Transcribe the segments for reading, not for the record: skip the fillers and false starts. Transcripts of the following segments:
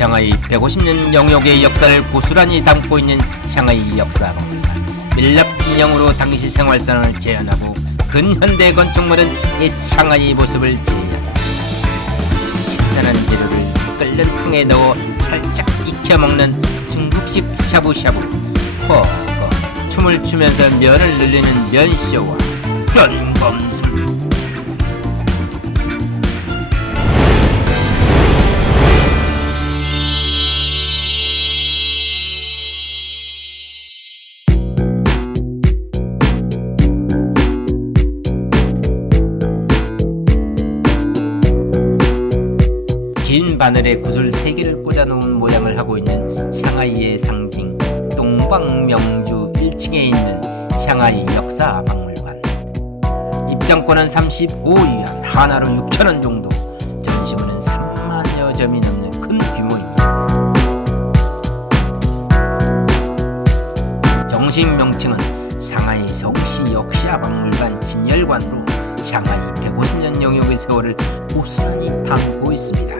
샹하이 150년 영역의 역사를 고스란히 담고 있는 샹하이 역사박물관. 밀랍 인형으로 당시 생활상을 재현하고 근현대 건축물은 이 샹하이 모습을 재현한다. 신선한 재료를 끓는 탕에 넣어 살짝 익혀 먹는 중국식 샤브샤브. 춤을 추면서 면을 늘리는 면쇼와 변검술. 긴 바늘에 구슬 3개를 꽂아놓은 모양을 하고 있는 샹하이의 상징 동방명주 1층에 있는 샹하이 역사박물관. 입장권은 35위안, 하나로 6,000원 정도, 전시물은 3만여 점이 넘는 큰 규모입니다. 정식 명칭은 상하이 서울시 역사박물관 진열관으로 샹하이 150년 영역의 세월을 고스란히 담고 있습니다.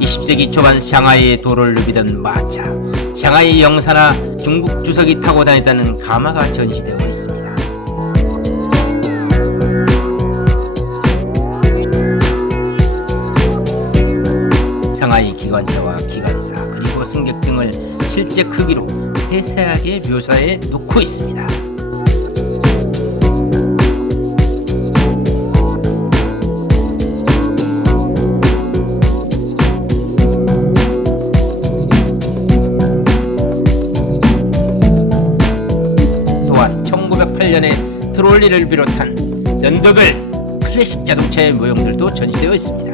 20세기 초반 샹하이의 도를 누비던 마차, 샹하이 영사나 중국 주석이 타고 다녔다는 가마가 전시되어 있습니다. 상하이 기관차와 기관사 그리고 승객 등을 실제 크기로 세세하게 묘사해 놓고 있습니다. 또한 1908년에 트롤리를 비롯한 연도별 클래식 자동차의 모형들도 전시되어 있습니다.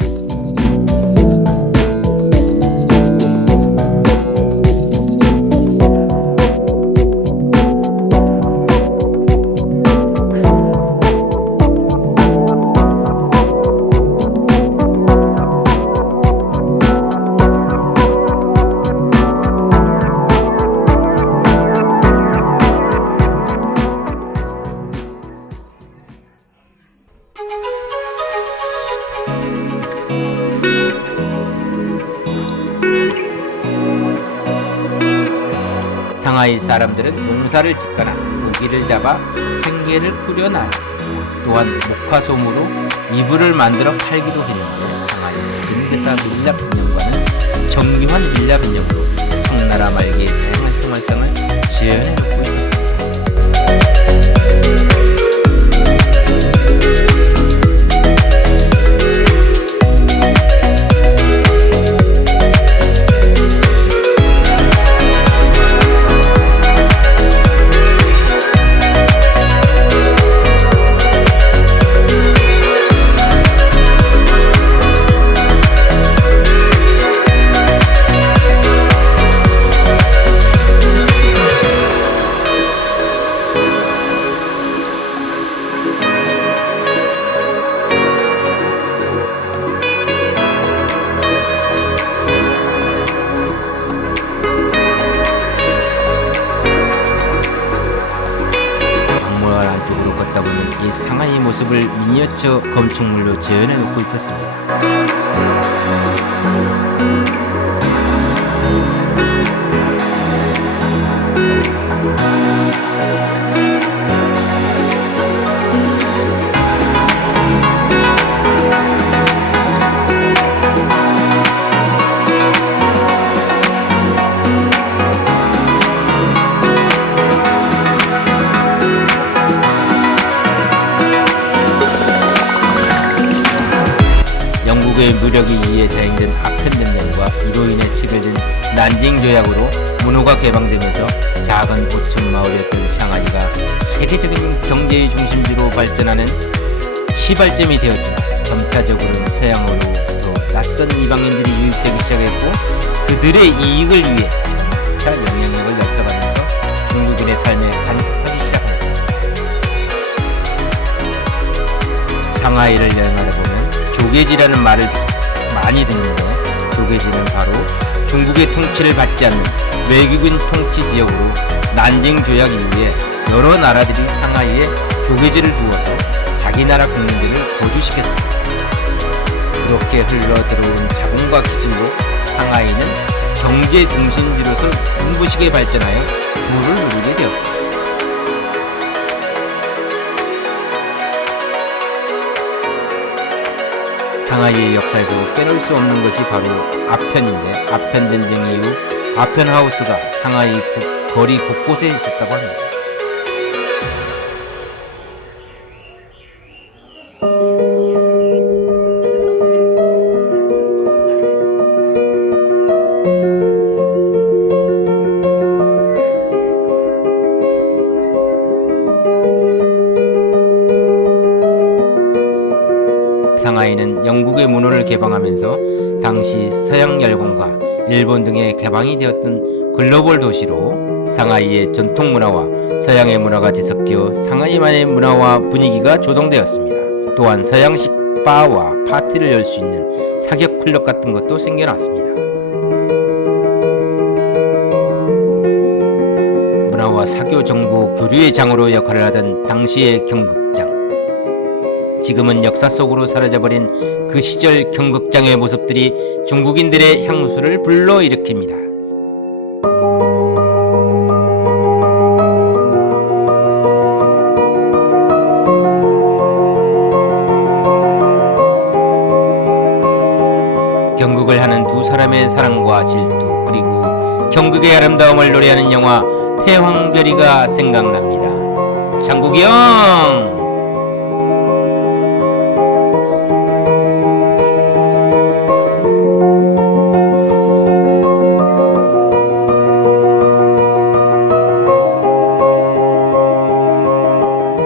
상하이 사람들은 농사를 짓거나 고기를 잡아 생계를 꾸려나갔습니다. 또한 목화솜으로 이불을 만들어 팔기도 했는데 상하이 근대사 밀랍 인형과는 정교한 밀랍 인형으로 청나라 말기의 다양한 생활상을 재현해놓고 있었습니다. 안쪽으로 걷다 보면 이 상하이 모습을 미니어처 건축물로 재현해 놓고 있었습니다. 영국의 무력에 의해 자행된 아편전쟁과 이로 인해 체결된 난징 조약으로 문호가 개방되면서 작은 오천 마을이었던 샹하이가 세계적인 경제의 중심지로 발전하는 시발점이 되었지만 점차적으로는 서양으로부터 낯선 이방인들이 유입되기 시작했고 그들의 이익을 위해 점차 영향력을 넓혀가면서 중국인의 삶에 간섭하기 시작합니다. 샹하이를 여행하다 보면 조개지라는 말을 많이 듣는데 조개지는 바로 중국의 통치를 받지 않는 외국인 통치 지역으로 난징 조약 이후에 여러 나라들이 상하이에 조개지를 두어서 자기 나라 국민들을 거주시켰습니다. 그렇게 흘러들어온 자본과 기술로 상하이는 경제 중심지로서 눈부시게 발전하여 부를 누리게 되었습니다. 상하이의 역사에서 빼놓을 수 없는 것이 바로 아편인데, 아편 전쟁 이후 아편 하우스가 상하이 거리 곳곳에 있었다고 합니다. 상하이는 영국의 문호를 개방하면서 당시 서양 열공과 일본 등의 개방이 되었던 글로벌 도시로 상하이의 전통 문화와 서양의 문화가 뒤섞여 상하이만의 문화와 분위기가 조성되었습니다. 또한 서양식 바와 파티를 열 수 있는 사격 클럽 같은 것도 생겨났습니다. 문화와 사교 정보 교류의 장으로 역할을 하던 당시의 경극장, 지금은 역사 속으로 사라져버린 그 시절 경극장의 모습들이 중국인들의 향수를 불러일으킵니다. 경극을 하는 두 사람의 사랑과 질투, 그리고 경극의 아름다움을 노래하는 영화 패황별이가 생각납니다. 장국이 형!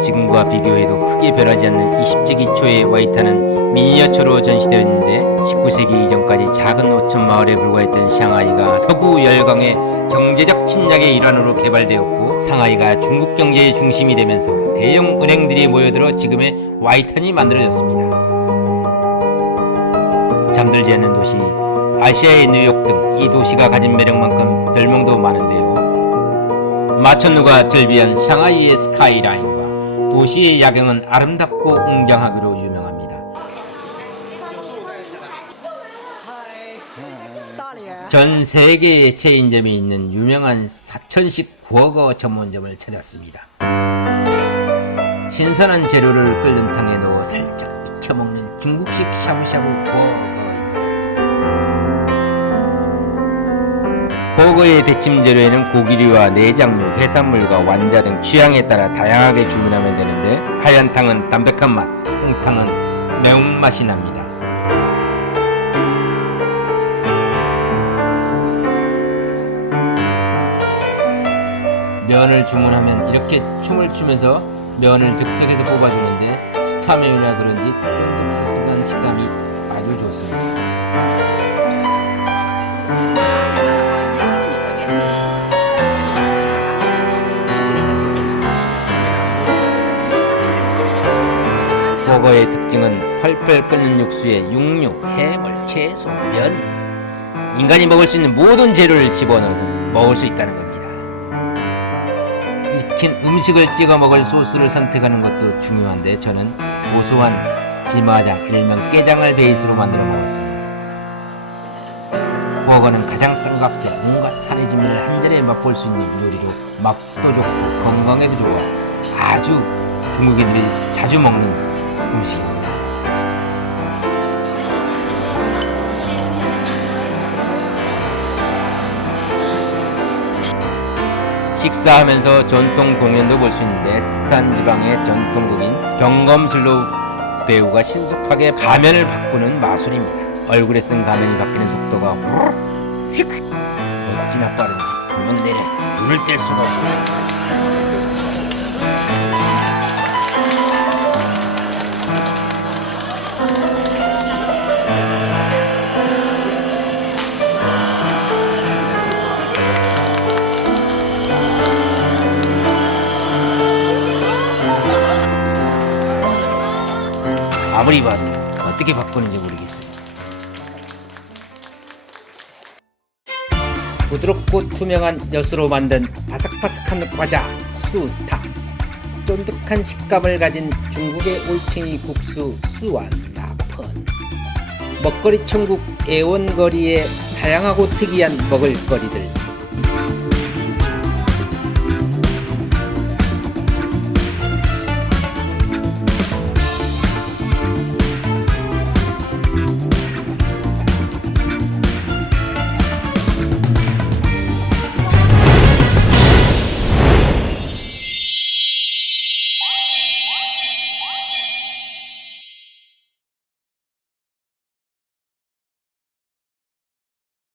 지금과 비교해도 크게 변하지 않는 20세기 초의 와이탄은 미니어처로 전시되어 있는데 19세기 이전까지 작은 오천 마을에 불과했던 상하이가 서구 열강의 경제적 침략의 일환으로 개발되었고, 상하이가 중국 경제의 중심이 되면서 대형 은행들이 모여들어 지금의 와이탄이 만들어졌습니다. 잠들지 않는 도시, 아시아의 뉴욕 등 이 도시가 가진 매력만큼 별명도 많은데요. 마천루가 절비한 상하이의 스카이라인과 도시의 야경은 아름답고 웅장하기로 유명합니다. 전 세계의 체인점이 있는 유명한 사천식 구어거 전문점을 찾았습니다. 신선한 재료를 끓는 탕에 넣어 살짝 익혀먹는 중국식 샤브샤브 구어거입니다. 구어거의 대침 재료에는 고기류와 내장류, 해산물과 완자 등 취향에 따라 다양하게 주문하면 되는데, 하얀 탕은 담백한 맛, 홍탕은 매운맛이 납니다. 면을 주문하면 이렇게 춤을 추면서 면을 즉석에서 뽑아주는데, 수타면이라 그런지 쫀득쫀득한 식감이 아주 좋습니다. 구어거의 특징은 펄펄 끓는 육수에 육류, 해물, 채소, 면, 인간이 먹을 수 있는 모든 재료를 집어넣어서 먹을 수 있다는 겁니다. 익힌 음식을 찍어 먹을 소스를 선택하는 것도 중요한데, 저는 고소한 지마장, 일명 깨장을 베이스로 만들어 먹었습니다. 구어거는 가장 싼 값에 온갖 산의 진미를 한자리에 맛볼 수 있는 요리로 맛도 좋고 건강에도 좋아 아주 중국인들이 자주 먹는 음식입니다. 식사하면서 전통 공연도 볼 수 있는데, 스산지방의 전통극인 병검술로 배우가 신속하게 가면을 바꾸는 마술입니다. 얼굴에 쓴 가면이 바뀌는 속도가 후루룩 휙휙 어찌나 빠른지 보면 내내 눈을 뗄 수가 없었어요. 아무리 봐도 어떻게 바꾸는지 모르겠어요. 부드럽고 투명한 엿으로 만든 바삭바삭한 과자 수타, 쫀득한 식감을 가진 중국의 올챙이 국수 수완 나펀, 먹거리 천국 애원거리의 다양하고 특이한 먹을거리들.